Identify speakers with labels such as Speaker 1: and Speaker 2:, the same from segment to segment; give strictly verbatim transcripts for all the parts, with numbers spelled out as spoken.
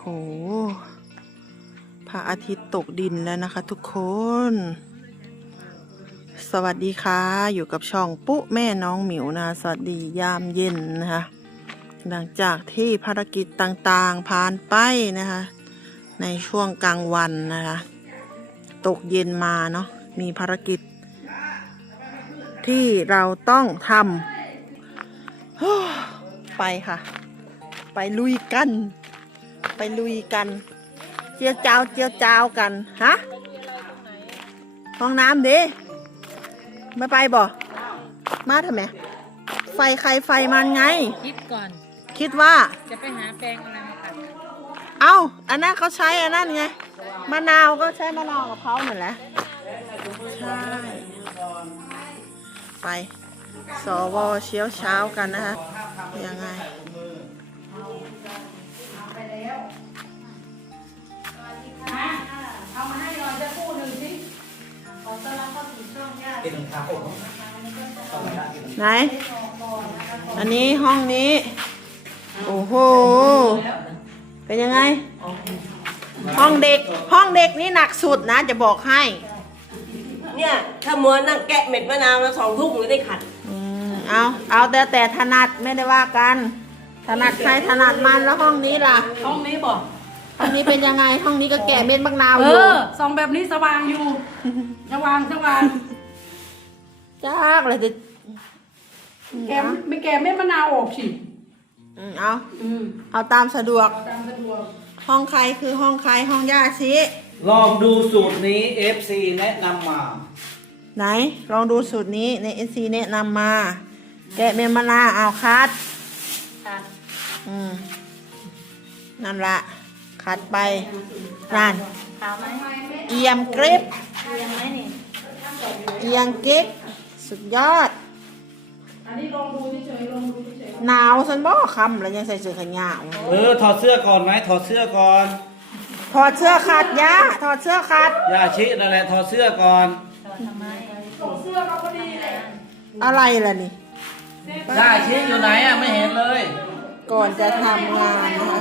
Speaker 1: พระอาทิตย์ตกดินแล้วนะคะทุกคน สวัสดีค่ะอยู่กับช่องปุ๊แม่น้องหมิวนะสวัสดียามเย็นนะคะหลังจากที่ภารกิจต่างๆผ่านไปนะคะในช่วงกลางวันนะคะตกเย็นมาเนาะมีภารกิจที่เราต้องทำไปค่ะไปลุยกันไปลุยกันเจียวจ้าวเจียวจ้าวกันฮะห้องน้ำดิไม่ไปบ่มาทำไมไฟใครไฟมันไง
Speaker 2: คิดก่อน
Speaker 1: คิดว่า
Speaker 2: จะไปหาแปรงอะไรมาตัด
Speaker 1: เอ้าอันนั้นเขาใช้อันนั้นไงมะนาวก็ใช้มะนาวกับเขาเหมือนแหละใช่ไปสวเชี่ยวเช้ากันนะคะยังไง
Speaker 2: เอามาให้หน่อยจะคู่หนึ่งสิขอต้อนรับเข้าสู่ช่องย่า
Speaker 1: ไหนอันนี้ห้องนี้โอ้โหเป็นยังไงห้องเด็กห้องเด็กนี่หนักสุดนะจะบอกให้
Speaker 3: เนี่ยถ้ามัวนั่งแกะเม็ดมะนาวแล้วสองทุ่มก็ได้ขัด
Speaker 1: อืมเอาเอาแต่แต่ถนัดไม่ได้ว่ากันถนัดใครถนัดมันแล้วห้องนี้ล่ะ
Speaker 2: ห้องนี้บอก
Speaker 1: ห้องนี้เป็นยังไงห้องนี้ก็แกะเม็ดมะนาวอ
Speaker 2: ยู่เออส่องแบบนี้สว่างอยู่สว่างสว่าง
Speaker 1: จ้ากเลยจะ
Speaker 2: แกไม่แกะเม็ดมะนาวออกสิ
Speaker 1: เอาเอาตามสะดวกห้องใครคือห้องใครห้องย่าชี
Speaker 4: ลองดูสูตรนี้ เอฟ ซี แนะนำมา
Speaker 1: ไหนลองดูสูตรนี้ใน เอฟ ซี แนะนำมาแกะเม็ดมะนาวเอาคัดคัดอืมนั่นละคัดไปนั่นเอียมกริบเอียมไหมนี่เอียงกิ๊กสุดยอด
Speaker 2: อันนี้ลองดูเฉยๆลองดูเฉย
Speaker 1: ๆหนาวฉันบ่คำแล้วยังใส่เสื้อแขนยาว
Speaker 4: เออถอดเสื้อก่อนไหมถอดเสื้อก่อน
Speaker 1: ถอดเสื้อขาดยะถอดเสื้อขาด
Speaker 4: ยาชินั่นแหละถอดเสื้อก่อน
Speaker 2: ทำไมถอดเสื้อก็พอดีเลย
Speaker 1: อะไรล่ะนี่
Speaker 4: ยาชิอยู่ไหนอ่ะไม่เห็นเลย
Speaker 1: ก่อนจะทำงานนะคะ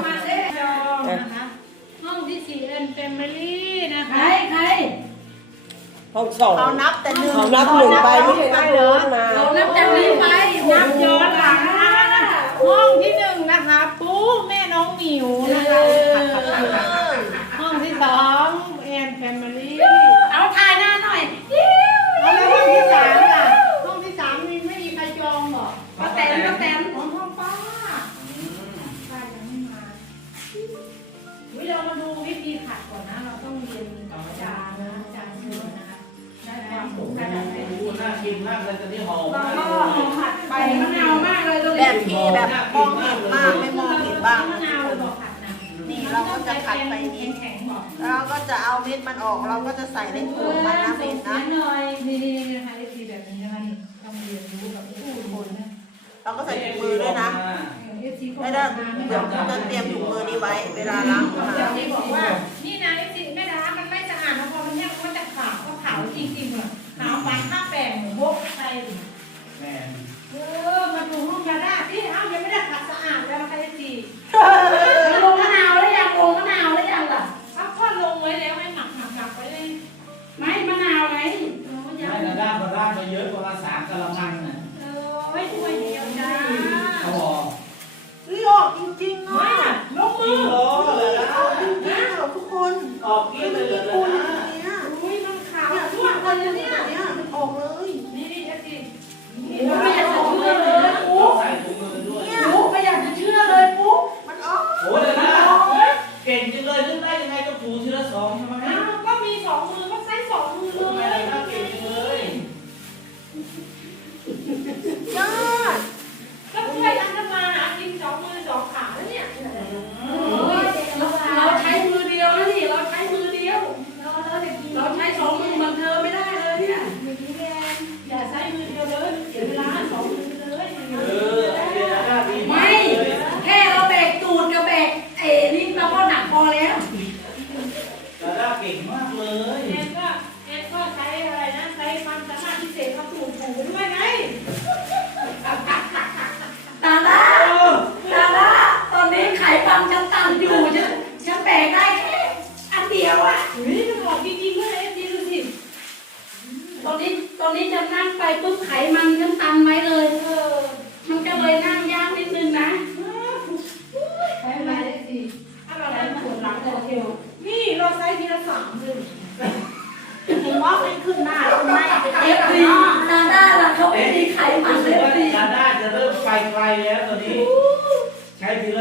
Speaker 2: ห้องที่สี่เอ็นเฟมิลี่นะคะใครใคร
Speaker 3: ห้องสอง
Speaker 1: เขานับแต่หนึ่ง
Speaker 3: เขานับหนึ่งไปไม่ใช่นับย้อนมา
Speaker 2: เรานับจากนี้ไปนับย้อนหลังห้องที่หนึ่งนะคะปุ๊แม่น้องหมิวนะคะห้องที่สองเอ็นแฟมิลี่เอาถ่ายหน้าหน่อยเอาแล้วห้องที่สามล่ะห้องที่สามนี่ไม่มีใครจองหรอป้าแตนป้าแตนของห้องป้าป้ายังไม่มาวิเรามาดูวิธีขัดก่อนนะเราต้องเรียนกับอาจารย์นะอาจารย์เชิญนะคะได้ความรู้กันไปดู
Speaker 4: น่ากินมากเลยตอนนี้หอม
Speaker 2: มากเลยผัดไปมะนาวมากเลยตัวนี้
Speaker 1: แบบที่แบบมองเห็นมากไม่มองเห็นบ้าง
Speaker 2: มะนาวเลยบอกผัดนะ
Speaker 1: นี่เราก็จะขัดไปนี้เราก็จะเอาเม็ดมันออกเราก็จะใส่ในถุงมันนะเม็ดนะ
Speaker 2: หน่อยนี่นี่นี่นะคะวิธีแบบนี้นะคะนี่ต้องเรียนรู้กับผู้คนนะ
Speaker 1: เราก็ใส่ถุงมือด้วยนะไม่ได้เดี๋ยวจะเตรียมถุงมือนี้ไว้เวลาล้าง
Speaker 2: มาที่บอกว่านี่นะไอ้สิแม่ดามันไม่สะอาดนะพอมันแห้งมันจะขาวก็ขาวจริงๆเหรอขาวปานข้าแป้งโบกใส่
Speaker 4: แม่
Speaker 2: เออมาดูห้องยาดาที่เอ้ายังไม่ได้ขัดสะอาดแล้วนะคะไอ้สิลงมะนาวแล้วยังลงมะนาวแล้วยังล่ะเอาก้อนลงไว้แล้วให้หมักหมักหมักไว้เลยไม่มะนาวไง
Speaker 4: ไม่ละด้านละด้านมาเยอะกว่าสามกะละมังน่ะ
Speaker 2: เออไม่ช่วยเดียวจ้า
Speaker 4: เขาบอก
Speaker 1: นี่ออกจริงๆอ่ะ
Speaker 2: ลงมือ
Speaker 4: โอ้เลยนะ
Speaker 1: จริงๆเหรอทุกคน
Speaker 4: ออกกินเลยเลยนะ
Speaker 2: อุ้ยมันขาวทั่วคนเลยเนี่ย
Speaker 1: เนี่ยมันออกเลย
Speaker 2: นี่นี่เอฟซีนี่ไม่อยากใส่ถุงมือเลยโอ้
Speaker 4: ใส่ถุงมือด้วย
Speaker 2: โอ้ไม่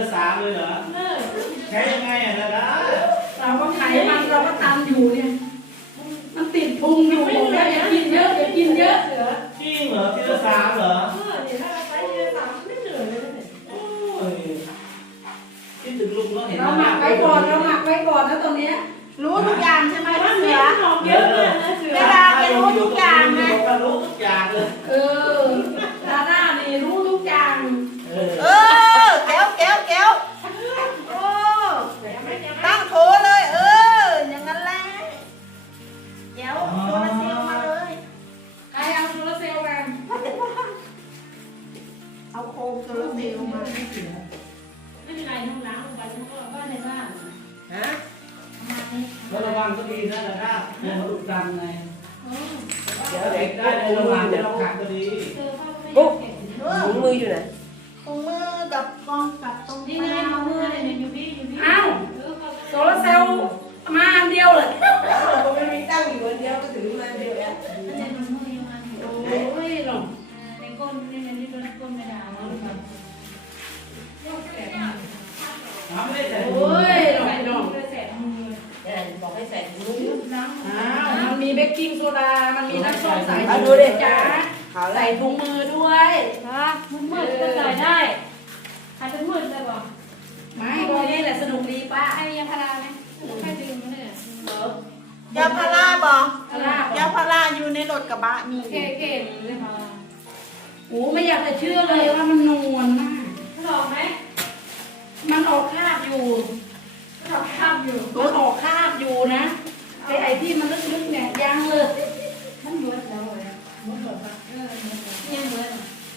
Speaker 4: ละสามเลยเหรอใช้ยังไงอ่ะดาดา
Speaker 5: เราก็ไขมันเราก็ทำอยู่เนี่ยมันติดพุงอยู่บอกแล้วอย่ากินเยอะอย่ากินเยอะเสือ
Speaker 4: จริงเหรอทีละสามเหรอ
Speaker 5: เออเดี๋ยวถ้าเราไปทีละสามไม่เหนื่อยเลยนะเนี่ย
Speaker 4: โอ้ยคิดถึงลุงแล้วเห็น
Speaker 5: เราหมักไว้ก่อนเราหมักไว้ก่อนแล้วตอนเนี้ย
Speaker 2: รู้ทุกอย่างใช่ไหมว่าเสือ
Speaker 5: ขนมเยอะมากนะเสือ
Speaker 2: เวลาแกรู้ทุกอย่างนะ
Speaker 4: รู้ทุกอย่างเลย
Speaker 5: เออดาด้านี่รู้ทุกอย่าง
Speaker 4: เออ
Speaker 1: เออแก้วแก้วแก้วโอ้ตั้งโถเลย เออ อย่างนั้นแหละแก้วโซลาเซลล์มาเลย
Speaker 5: ใครเอาโซลาร์เซลล์มา
Speaker 1: เอาโคมโซลาเซลล์มา
Speaker 5: ไม่เป็นไรน้องล้างลงไปแล้วก็บ้านในบ้าน
Speaker 1: ฮะ
Speaker 4: แล้วระวังก็ดีนะดาดาเดี๋ยวเขาดุดันไง
Speaker 5: เออ
Speaker 4: เดี๋ยวเด็กได้ในระหว่างที่เราขัดก็ดี
Speaker 5: เจอพ่อไม่
Speaker 3: ปุ๊บ
Speaker 5: เก็บ
Speaker 1: เออ
Speaker 3: ถุงมืออยู่ไหน
Speaker 1: ถุงมือกับกองกับตรง
Speaker 5: นี่
Speaker 1: นี้
Speaker 5: ไง
Speaker 1: นะ
Speaker 5: เอามือเนี่ยอยู่นี่อยู่นี่
Speaker 3: อ้าว
Speaker 5: เออเขาก็
Speaker 3: โซลาร์เซลล์มาอันเดียวเลยผมไม่มีตั้งอยู่อันเดียวก็ถือมาอันเดียวแล้ว
Speaker 5: อันนี้มันมือยังมันอยู่โอ้ยหรอกในก้นนี่ในนี่โดนก้นไม่ได้เอาเลยครับยกแขนมา
Speaker 4: น้ำไม่ได้ใส่
Speaker 5: โอ้ยหลอกหลอกเลยแสบมือ
Speaker 3: เนี่ยบอกให้ใส่ถุงมือ
Speaker 5: น้ำอ้าวมันมีเบกกิ้งโซดา มันมีน้ำส้มสาย
Speaker 3: เอาดูดิ
Speaker 5: จ้า
Speaker 3: ขาวแล้
Speaker 5: ใส่
Speaker 3: ว
Speaker 5: ถุงมือด้วย
Speaker 2: ครับมืดๆก็ใส่ได้ใครเป็นมืดเลยบ่
Speaker 5: ไม่ก็นี่แหละสนุกดีป้า
Speaker 2: ไอ้ยาพาราไหมใครดื่มมาเนี่ย
Speaker 5: เออย
Speaker 1: าพาราบอก
Speaker 5: พารา
Speaker 1: ยาพาราอยู่ในรถกระบะมี
Speaker 2: เก๋เก๋เลยมา
Speaker 5: โอ้ไม่อยากจะเชื่อเลยว่ามันนวลมาก
Speaker 2: หลอกไหม
Speaker 5: มันออกคราบอยู่
Speaker 2: หลอกข้ามอยู่
Speaker 5: มันออกคราบอยู่นะไอไอที่มันลึกๆเนี่ยยังเลย
Speaker 2: มันเหมือนแล้วเลย
Speaker 5: หมดเลยปะ
Speaker 2: เออยังเหมือน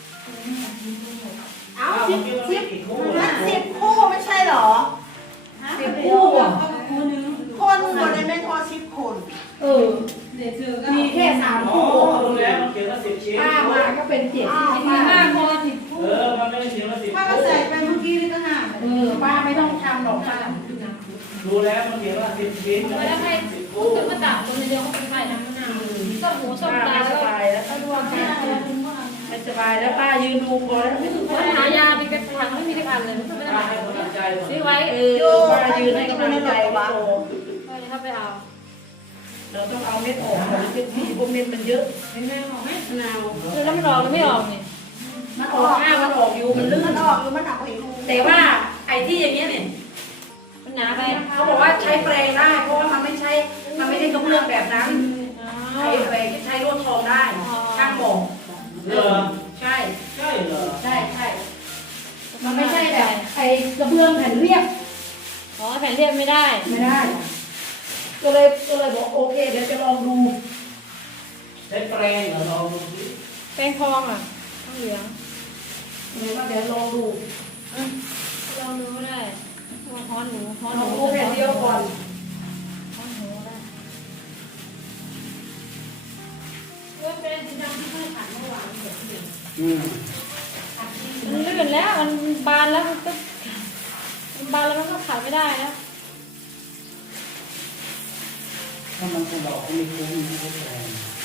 Speaker 1: เอาสิบสิบมันสิบคู่ไม่ใช่เหรอ
Speaker 5: เก็บคู่อ่ะ
Speaker 1: คนหมดเลยไม่พอสิบคน
Speaker 5: เออ
Speaker 2: เดี๋ยวเจอก็
Speaker 5: มีแค่สาม
Speaker 4: อ๋อ
Speaker 5: คู่
Speaker 4: รู้แล้วมันเขียนว่าสิบชิ้น
Speaker 5: ป้ามาก็เป็นเจ็ด
Speaker 2: มีมากพอสิบ
Speaker 4: เออ มันไม่ได้เขียนว่าสิบ
Speaker 1: ถ้าเราใส่ไปเมื่อกี้นี่ก็ห่าง
Speaker 5: เออป้าไม่ต้องทำหรอกป้า
Speaker 4: รู้แล้วมันเขียนว่าสิบชิ้น
Speaker 2: เวลาใคร
Speaker 4: สิบ
Speaker 2: พู
Speaker 4: คู่
Speaker 2: ดมาตัดตรงนี้เดียวเขาเป็นใครน้ำมะนาวส้มหูส้ม
Speaker 5: ป้า
Speaker 2: ตา
Speaker 5: ไม่ส
Speaker 2: แล้ว
Speaker 5: บายแล้ว
Speaker 2: ดวงแค่ไหน
Speaker 5: ไม่สบายแล้วป้ายืนดูพอแล้วไม่ถึง
Speaker 2: ปัญหายาเป็นกระถางไม่มีกระถางเลยไม่ต้องไป
Speaker 4: ป้า
Speaker 2: ทำ
Speaker 4: ให้กำลังใจก่อน
Speaker 2: ซื้อไว้
Speaker 5: เออป้ายืนให้กำลังใจป้าโต
Speaker 2: ถ้าไปเอา
Speaker 5: เราต้องเอาเม็ดออกก่อนเม็ดที่พวกเม็ดมันเยอะ
Speaker 2: เป็นแม่ของไหม
Speaker 5: มะนาว
Speaker 2: คือแล้วมันออกหรือไม่ออกนี่
Speaker 5: มันออกห้ามันออกอยู่มันลื่
Speaker 1: มัน
Speaker 5: น
Speaker 1: ออกหรือมันหักไปรู
Speaker 5: แต่ว่าไอ้ที่อย่างเงี้ยเนี่ย
Speaker 2: มันหนาไป
Speaker 5: เขาบอกว่าใช้แปรงได้ เพราะว่ามันไม่ใช่มันไม่ใช่กระเบื้องแบบนั้นใช้แปรงใช้ลวดทองได้ช่างบอก
Speaker 4: เหรอ
Speaker 5: ใช่
Speaker 4: ใช่เหรอ
Speaker 5: ใช่ใช่มันไม่ใช่แบบไอ้กระเบื้องแผ่นเรียบ
Speaker 2: อ๋อแผ่นเรียบไม่ได้
Speaker 5: ไม่ได้ ก็เลยก็เลยบอกโอเคเดี๋ยวจะลองดู
Speaker 4: ใช้แปรงเหรอลองดูสิ
Speaker 2: แป้งทองอ่ะต้องเหลือง
Speaker 5: เลยว่าเดี๋ยวลองดู
Speaker 2: ลองดูก็ได้ฮ้อนหนูฮ้อน
Speaker 5: ล
Speaker 2: ห
Speaker 5: อง
Speaker 2: นู
Speaker 5: ดูแผ่นเดียวก่อน
Speaker 2: ฮ้อนหนูได้เรื่องเป็นสีดำที่เคยผ่านเมื่อวานเด็กเด็ก
Speaker 4: อืม
Speaker 2: มันลื่นแล้วมันบานแล้วมันก็มันบานแล้วมันก็ขายไม่ได้นะ
Speaker 4: ถ้ามันจะบอกว่ามีคุ้มมีคุ้มแรง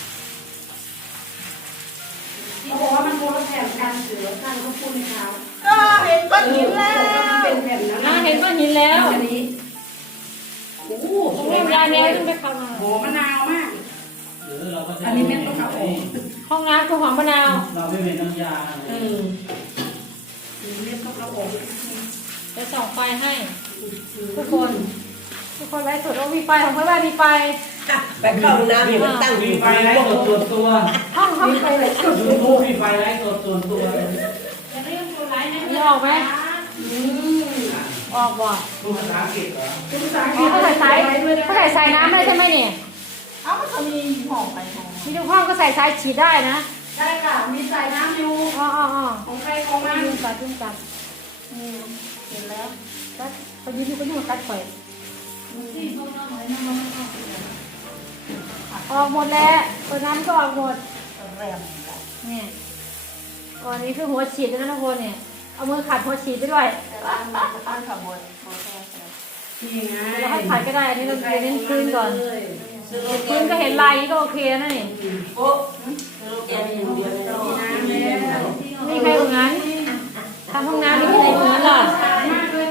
Speaker 5: เขาบอกว่ามันโคนละแผ่นกันเสือกันเขาพูดในเช้า
Speaker 1: ก็เห็นก้อนหินแล้
Speaker 5: มัน
Speaker 1: ว
Speaker 5: เป็นแผ่นนั้น
Speaker 2: อ่าเห็นว่าหินแล้ว
Speaker 5: อันนี้โอ้โห
Speaker 2: โอ้
Speaker 5: สวย
Speaker 2: ยาย
Speaker 5: มาก
Speaker 2: แม
Speaker 5: เล
Speaker 2: วย ต้องไปเข้ามา
Speaker 5: หอมมะนาวมาก
Speaker 4: หรือเราก็จะ
Speaker 5: อันนี้ไม่ต้องเอาออก
Speaker 2: ห้องน้ำคือหอมมะนาว
Speaker 4: เราไม่เป็นน้ำยา
Speaker 5: เออเม็ดต้องเอาออก
Speaker 2: จะส่องไฟให้ ทุกคน ทุกคนไลฟ์สดว่ามีไฟของเพื่อนบ้านมีไฟ
Speaker 3: ไปเข้าห้องน้ำอยู่มันตั้งอ
Speaker 4: มี
Speaker 3: ยู่
Speaker 4: ไฟไร้สดส่วนตัว
Speaker 2: ห้องห้อง
Speaker 5: มีไฟไหนสุด
Speaker 4: ยูทูบมีไฟไร้สดส่วนตัวเลย
Speaker 5: อย่าเรียกตัวไลน์นะ
Speaker 2: นี่ออกไหม
Speaker 5: อืม
Speaker 2: ออกบ่
Speaker 4: พูดภาษาอังกฤษเหรอ
Speaker 5: คุณภาษาอังก
Speaker 2: อ๋
Speaker 5: ฤ
Speaker 2: อ
Speaker 5: ษ
Speaker 2: เขาใส่สาย
Speaker 5: ด้วยนะ
Speaker 2: เขาใส่สายน้ำได้ใช่ไหมเนี่ย
Speaker 1: เอ้ามันจะมีห่อไปห่อ
Speaker 2: มีทุกห้องก็ใส่สายฉีดได้นะ
Speaker 5: ได้ค่ะ มีสายน้ำอยู่
Speaker 2: อ๋ออ๋ออ๋อ
Speaker 5: ของใครของมัน
Speaker 2: ยุ่งกัดยุ่งกัดอืมเห็นแล้วกัดไปยืนอยู่ก็ยุ่งกับกัดข่อยออกหมดแล้วตัวน้ำก็ออกหมด
Speaker 1: แรม
Speaker 2: เนี่ยตอนนี้คือหัวฉีดแล้วนะทุกคนเนี่ย เอามือขัดหัวฉีดไปด้วย
Speaker 1: แต่ร้านมันจะตั้งขบวนโอเค
Speaker 5: นี่ไง
Speaker 2: เราให้ขัดก็ได้ อันนี้เราจะเน้นพื้นก่อน
Speaker 3: ซื้อโลแก
Speaker 2: พื้น
Speaker 3: น
Speaker 2: ก็เห็นลายก็โอเคนะนี่
Speaker 3: โอ้ซื้อโลแกนอย่างเดียวเลย
Speaker 5: น้ำแล้ว
Speaker 2: ไม่มีใครตรงนั้นทำห้องน้ำไม่มีใครตรงนั้นหรอก
Speaker 5: สะอาดมากเลย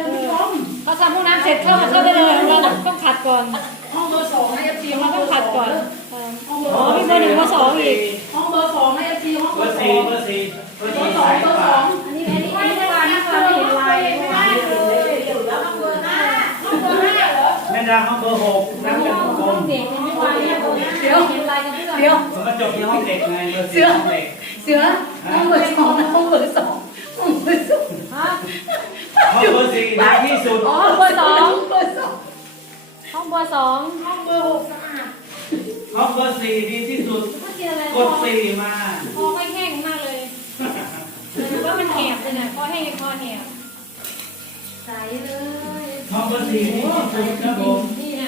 Speaker 5: ร็จเข้าเข้าได้เลยเราต้องขัดก่อน
Speaker 2: ห้องเบอร์สองให้เอฟซี
Speaker 5: เรา
Speaker 2: ห้องเบ
Speaker 5: ต้
Speaker 2: อ
Speaker 5: อง
Speaker 2: ร์ส
Speaker 5: ขัด
Speaker 2: อง
Speaker 5: ก่อน
Speaker 2: ห้องเบอร์
Speaker 5: อ๋อมีเบอร์หนึ่งเบอร์สองอีก
Speaker 2: ห้องเบอร์สองให้เอฟซีห้อง
Speaker 4: เบ
Speaker 2: เบ
Speaker 4: อ
Speaker 2: อ
Speaker 4: ร์
Speaker 2: ร์ส
Speaker 4: สี่
Speaker 2: อง
Speaker 4: เบอร์สี่เบอร์
Speaker 2: เบอ
Speaker 4: สี่
Speaker 2: ร์สอง
Speaker 4: สาย
Speaker 2: เบอร์
Speaker 4: ก
Speaker 2: ส
Speaker 4: ว่า
Speaker 2: อง
Speaker 5: อันนี้อันนี้
Speaker 2: ไม่
Speaker 5: อันนี้
Speaker 2: ได้
Speaker 5: ไม่
Speaker 2: วาง
Speaker 5: ได้
Speaker 2: นะ
Speaker 5: นะ
Speaker 2: คะ
Speaker 5: คะ
Speaker 2: ไม่
Speaker 5: ไม่
Speaker 2: เห็
Speaker 5: เห็
Speaker 2: น
Speaker 5: น
Speaker 2: ลา
Speaker 5: ลาย ย
Speaker 2: ไม่ได้เลยห้องเบอร์ห้าห้องเบอร์ห้าเหรอ
Speaker 4: แม่ดาห้องเบอร์หกนั่งเป็นกล
Speaker 5: ห้อ
Speaker 4: ม
Speaker 5: งเด็กยังไม่วางเนี่ยเดี๋ยวเห็นลายกันเพื่อน
Speaker 2: เดี๋ยว
Speaker 4: ผมมาจบที่ห้องเด็กไงเบอร์สี่ห้องเด็ก
Speaker 2: เสือห้องเบอร์สองห้องเบอร์สองห้องเบอร์สอง
Speaker 5: ฮะ
Speaker 4: ห้องเบอร์สี่ดีที่สุด
Speaker 5: อ๋อเบอร์สอง
Speaker 2: เบอร์สอง
Speaker 5: ห้องเบอร์สอง
Speaker 2: ห้องเบอร์หกสะอาด
Speaker 4: ห้องเบอร์สี่ดีที่สุด
Speaker 5: เมื่อกี้อะไร
Speaker 4: กดสี่มา
Speaker 5: คอไม่แห้งมากเลยว่ามันแหบเลยนะคอแห้งคอแหบใสเลย
Speaker 4: ห้องเบอร์สี่ดีที่สุดครับผม
Speaker 5: นี่นะ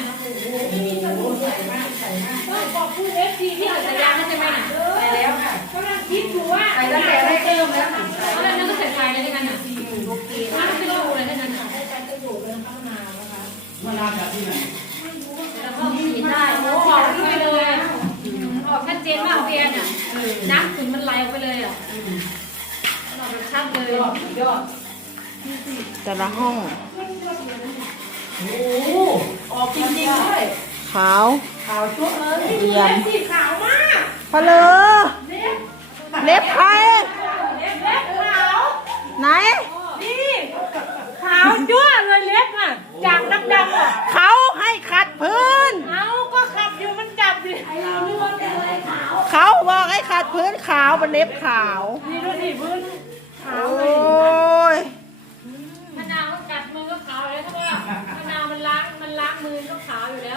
Speaker 2: ต้องขอบคุณเอฟซี
Speaker 5: ที่
Speaker 2: ที่
Speaker 5: เอา
Speaker 2: เอา
Speaker 5: สั
Speaker 2: สั
Speaker 5: ญ
Speaker 2: ญ
Speaker 5: ญา
Speaker 2: ญา
Speaker 5: ณ
Speaker 2: ณ
Speaker 5: นั่น
Speaker 2: ใช่
Speaker 5: ใช่
Speaker 2: ไห
Speaker 5: ไห
Speaker 2: ม
Speaker 5: ม
Speaker 2: น่ะ
Speaker 5: น่ะ
Speaker 2: ไปแล้วค่ะกำลังคิดอยู่ว่าไปตั้งแต่ได้เติมแล้วค่ะ
Speaker 5: เพราะฉะนั้นก็เสร็จไฟเลยด้วยกันน่ะโอเคถ้าไม่ได้ดูเลยด้วยกันน่ะ
Speaker 4: มานาวจากที่ไหน
Speaker 5: แล้วก็ขีดได้โอ้ออกด้วยเลยออกชัดเจนมากเพียนอ่ะน้ำขุ่นมันไหลออกไปเลยอ่ะออกแบบชัดเลย
Speaker 2: ยอด
Speaker 1: แต่ละห้อง
Speaker 2: โอ้โหออกจริงๆด้วย
Speaker 1: ขาว
Speaker 2: ขาวชั่วเอ้ย
Speaker 1: เยี่ยม
Speaker 2: สีขาวมาก
Speaker 1: พะเลอ
Speaker 2: เล็บ
Speaker 1: เล็บใคร
Speaker 2: เล็บเล็บขาว
Speaker 1: ไหน
Speaker 2: นี่ขาวจั่วเลยเล็บอ่ะจากดำๆอ่ะ
Speaker 1: เขาให้ขัดพื้น
Speaker 2: เอาก็ขับอยู่มันจับดิไอเรานึกว่าเป็นอะไรขาว
Speaker 1: เขาบอกให้ขัดพื้นขาวเป็นเล็บขาว
Speaker 2: นี่ดูสิพื้นขาว
Speaker 1: โอ
Speaker 2: เลย้
Speaker 1: ย
Speaker 5: มะนาวกัดมือก็ขาวอยู่แล้วเพราะว่ามะนาวมันล้างมันล้างมือก็ขาวอยู่แล้ว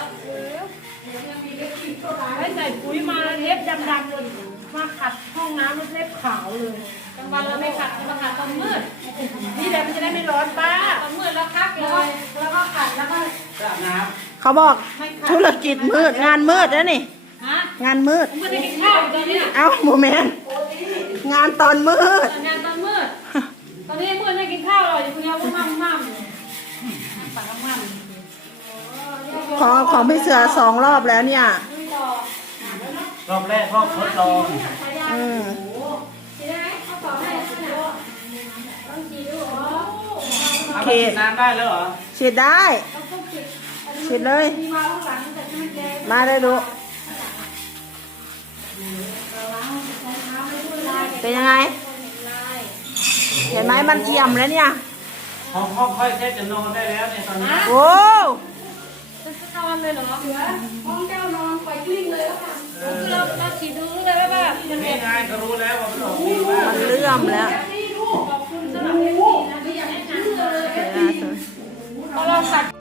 Speaker 2: ไม่ใส่ปุ๋ยมาเล็บดำๆเลยมาขัดห้องน้ำมันเล็บขาวเลย
Speaker 5: กลางวันเราไม่ขัดเราขัดตอนมืด
Speaker 2: นี่แหละมันจะได้ไม่ร้อนป้า
Speaker 5: ตอนมืดแล้วคักเล
Speaker 2: แล้วก็
Speaker 5: ย
Speaker 2: แล้วก็ขัดแล้วก็
Speaker 4: อาบน้
Speaker 1: เขาบอกธุรกิจมืดงานมืดนะนี่
Speaker 5: ฮะ
Speaker 1: งานมืด
Speaker 5: มืดได้กินข้าวตอนนี้
Speaker 1: เอ้าโมเมนต์งานตอนมืด
Speaker 5: งานตอนมืด ตอนนี้มืดได้กินข้าวเลยคุณยายว่ามั่มมั่มสั่งมั่ม
Speaker 1: ของของพี่เสือสองรอบแล้วเนี่ย
Speaker 4: ำรอบแรกห้องทดลอง
Speaker 1: อืม
Speaker 5: ฉีดได้ไหมเขาตอบให้ต้องฉีดดูอ๋อ
Speaker 4: เอาไปฉีดน้ำได้แล้วเหรอ
Speaker 1: ฉีดได้
Speaker 5: ต้องฉีด
Speaker 1: ฉีดเลย
Speaker 5: มีมาข้างหลังแต่ที่มันแดง
Speaker 1: มาได้ดู เป็นยังไง เห็นไหมมันเทียมแล้วเนี่ย
Speaker 4: ห้องห้องค่อยแค่จะนอนได้แล้วเนี่ยตอนนี้
Speaker 1: โอ้
Speaker 5: จะนอนเลยเหรอ
Speaker 2: ห้องเจ้านอนปล่อยกลิ้งเลยแล้วกัน
Speaker 5: เราเราฉีดดูเลยว่าแบบมัน
Speaker 4: นี่ไงก็รู้แล้วว่ามันออกดีมาก
Speaker 1: มันเลื่อมแล้ว
Speaker 2: นี่ลูกขอบคุณสำหรับเอฟซีนะที่อยากให้นำเลย
Speaker 1: เดี๋ยวนะ
Speaker 5: พอเรากัด